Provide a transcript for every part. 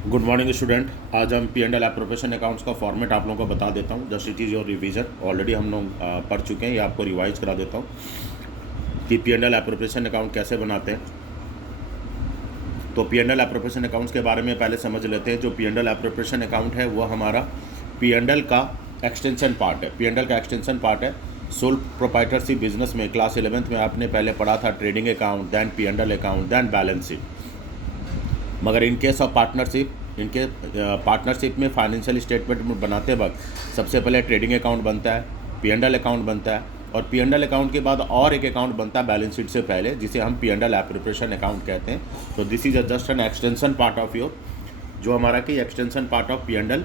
Good morning student. आज हम P and L appropriation accounts का फॉर्मेट आप लोगों को बता देता हूँ। Just it is your revision. Already हम लोग पढ़ चुके हैं, ये आपको रिवाइज करा देता हूँ कि P and L appropriation account कैसे बनाते हैं। तो P and L appropriation accounts के बारे में पहले समझ लेते हैं। जो P and L appropriation account है वो हमारा पी एंड एल का एक्सटेंशन पार्ट है। पी एंड एल का एक्सटेंशन पार्ट है। सोल प्रोप्राइटरशिप बिजनेस में क्लास 11th में आपने पहले पढ़ा था trading account, then P and L account, then balance sheet. मगर इन केस ऑफ पार्टनरशिप, इनके पार्टनरशिप में फाइनेंशियल स्टेटमेंट बनाते वक्त सबसे पहले ट्रेडिंग अकाउंट बनता है, पी एंड एल अकाउंट बनता है, और पी एंड एल अकाउंट के बाद और एक अकाउंट बनता है बैलेंस शीट से पहले, जिसे हम P and L appropriation account कहते हैं। तो this is just an extension part of your, जो हमारा कि extension part of P and L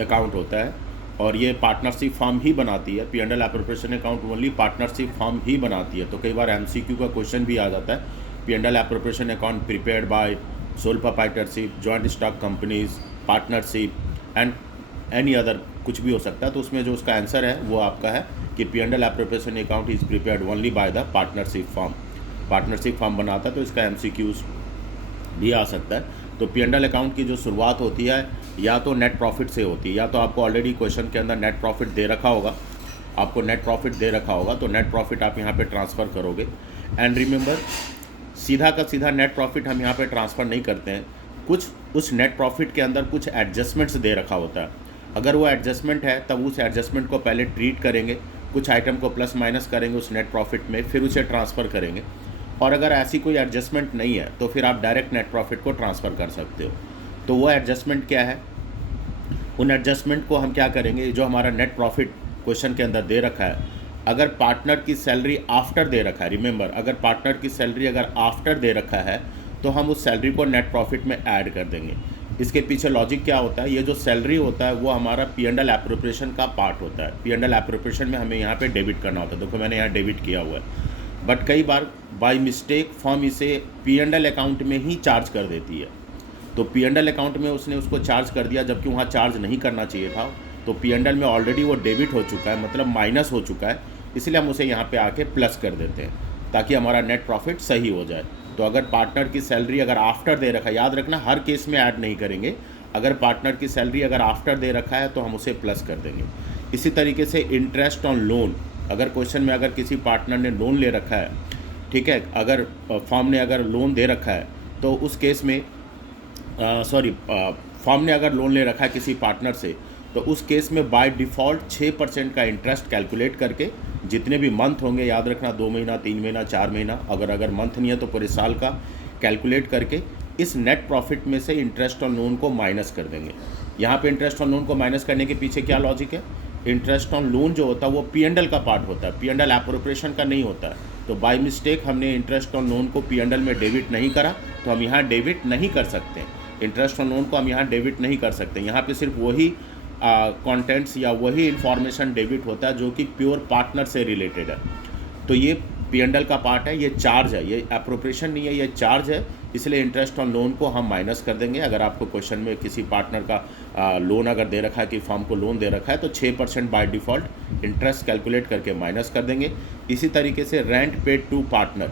account होता है। और ये पार्टनरशिप फॉर्म ही बनाती है। P and L appropriation account only partnership firm ही बनाती है। तो कई बार MCQ का क्वेश्चन भी आ जाता है, P and L appropriation account prepared by sole proprietorship, joint stock companies, partnership and any other, कुछ भी हो सकता है। तो उसमें जो उसका आंसर है वो आपका है कि P and L appropriation account is prepared only by the partnership form. Partnership form बनाता है तो इसका MCQs भी आ सकता है। तो पी एंड एल अकाउंट की जो शुरुआत होती है या तो नेट प्रॉफिट से होती है, या तो आपको ऑलरेडी क्वेश्चन के अंदर नेट प्रॉफिट दे रखा होगा, आपको नेट प्रॉफिट दे रखा होगा, तो नेट प्रॉफिट आप यहाँ पे ट्रांसफ़र करोगे। एंड रिमेंबर, सीधा का सीधा नेट प्रॉफिट हम यहाँ पे ट्रांसफ़र नहीं करते हैं। कुछ उस नेट प्रॉफिट के अंदर कुछ एडजस्टमेंट्स दे रखा होता है। अगर वो एडजस्टमेंट है तब उस एडजस्टमेंट को पहले ट्रीट करेंगे, कुछ आइटम को प्लस माइनस करेंगे उस नेट प्रॉफिट में, फिर उसे ट्रांसफ़र करेंगे। और अगर ऐसी कोई एडजस्टमेंट नहीं है तो फिर आप डायरेक्ट नेट प्रॉफिट को ट्रांसफ़र कर सकते हो। तो वो एडजस्टमेंट क्या है, उन एडजस्टमेंट को हम क्या करेंगे, जो हमारा नेट प्रॉफिट क्वेश्चन के अंदर दे रखा है, अगर पार्टनर की सैलरी आफ्टर दे रखा है, रिमेंबर अगर पार्टनर की सैलरी अगर आफ्टर दे रखा है तो हम उस सैलरी को नेट प्रॉफिट में ऐड कर देंगे। इसके पीछे लॉजिक क्या होता है, ये जो सैलरी होता है वो हमारा पी एंड एल एप्रोप्रिएशन का पार्ट होता है। पी एंड एल एप्रोप्रिएशन में हमें यहाँ पे डेबिट करना होता है। देखो मैंने यहाँ डेबिट किया हुआ है, बट कई बार बाय मिस्टेक फर्म इसे पी एंड एल अकाउंट में ही चार्ज कर देती है। तो पी एंड एल अकाउंट में उसने उसको चार्ज कर दिया जबकि वहाँ चार्ज नहीं करना चाहिए था। तो पी एंड एल में ऑलरेडी वो डेबिट हो चुका है, मतलब माइनस हो चुका है, इसलिए हम उसे यहाँ पे आके प्लस कर देते हैं ताकि हमारा नेट प्रॉफिट सही हो जाए। तो अगर पार्टनर की सैलरी अगर आफ्टर दे रखा है, याद रखना हर केस में ऐड नहीं करेंगे, अगर पार्टनर की सैलरी अगर आफ्टर दे रखा है तो हम उसे प्लस कर देंगे। इसी तरीके से इंटरेस्ट ऑन लोन, अगर क्वेश्चन में अगर किसी पार्टनर ने लोन ले रखा है, ठीक है, अगर फर्म ने अगर लोन दे रखा है तो उस केस में फर्म ने अगर लोन ले रखा है किसी पार्टनर से, तो उस केस में बाय डिफ़ॉल्ट 6% का इंटरेस्ट कैलकुलेट करके, जितने भी मंथ होंगे, याद रखना 2 महीना, 3 महीना, 4 महीना, अगर मंथ नहीं है तो पूरे साल का कैलकुलेट करके इस नेट प्रॉफिट में से इंटरेस्ट ऑन लोन को माइनस कर देंगे। यहाँ पे इंटरेस्ट ऑन लोन को माइनस करने के पीछे क्या लॉजिक है, इंटरेस्ट ऑन लोन जो होता है वो पी एंड एल का पार्ट होता है, पी एंड एल एप्रोप्रिएशन का नहीं होता है। तो बाय मिस्टेक हमने इंटरेस्ट ऑन लोन को पी एंड एल में डेबिट नहीं करा, तो हम यहाँ डेबिट नहीं कर सकते। इंटरेस्ट ऑन लोन को हम यहाँ डेबिट नहीं कर सकते। यहाँ पे सिर्फ वही कंटेंट्स या वही इंफॉर्मेशन डेबिट होता है जो कि प्योर पार्टनर से रिलेटेड है। तो ये पी एंड एल का पार्ट है, ये चार्ज है, ये एप्रोप्रिएशन नहीं है, ये चार्ज है। इसलिए इंटरेस्ट ऑन लोन को हम माइनस कर देंगे। अगर आपको क्वेश्चन में किसी पार्टनर का लोन अगर दे रखा है कि फर्म को लोन दे रखा है तो 6% बाय डिफ़ॉल्ट इंटरेस्ट कैलकुलेट करके माइनस कर देंगे। इसी तरीके से रेंट पेड टू पार्टनर,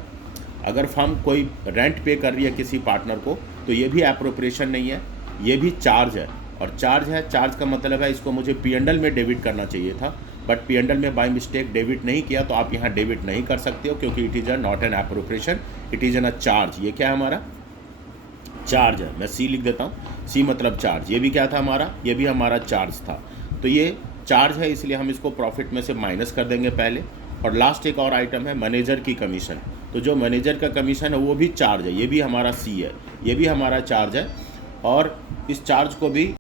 अगर फर्म कोई रेंट पे कर रही है किसी पार्टनर को तो ये भी एप्रोप्रिएशन नहीं है, ये भी चार्ज है। और चार्ज है, चार्ज का मतलब है इसको मुझे पी एंड एल में डेबिट करना चाहिए था, बट पी एंड एल में बाय मिस्टेक डेबिट नहीं किया, तो आप यहाँ डेबिट नहीं कर सकते हो क्योंकि it is not an appropriation, it is an a charge. ये क्या है, हमारा चार्ज है। मैं सी लिख देता हूँ, सी मतलब चार्ज। ये भी क्या था हमारा, ये भी हमारा चार्ज था। तो ये चार्ज है, इसलिए हम इसको प्रॉफिट में से माइनस कर देंगे पहले। और लास्ट एक और आइटम है मैनेजर की कमीशन। तो जो मैनेजर का कमीशन है वो भी चार्ज है, ये भी हमारा सी है, ये भी हमारा चार्ज है। और इस चार्ज को भी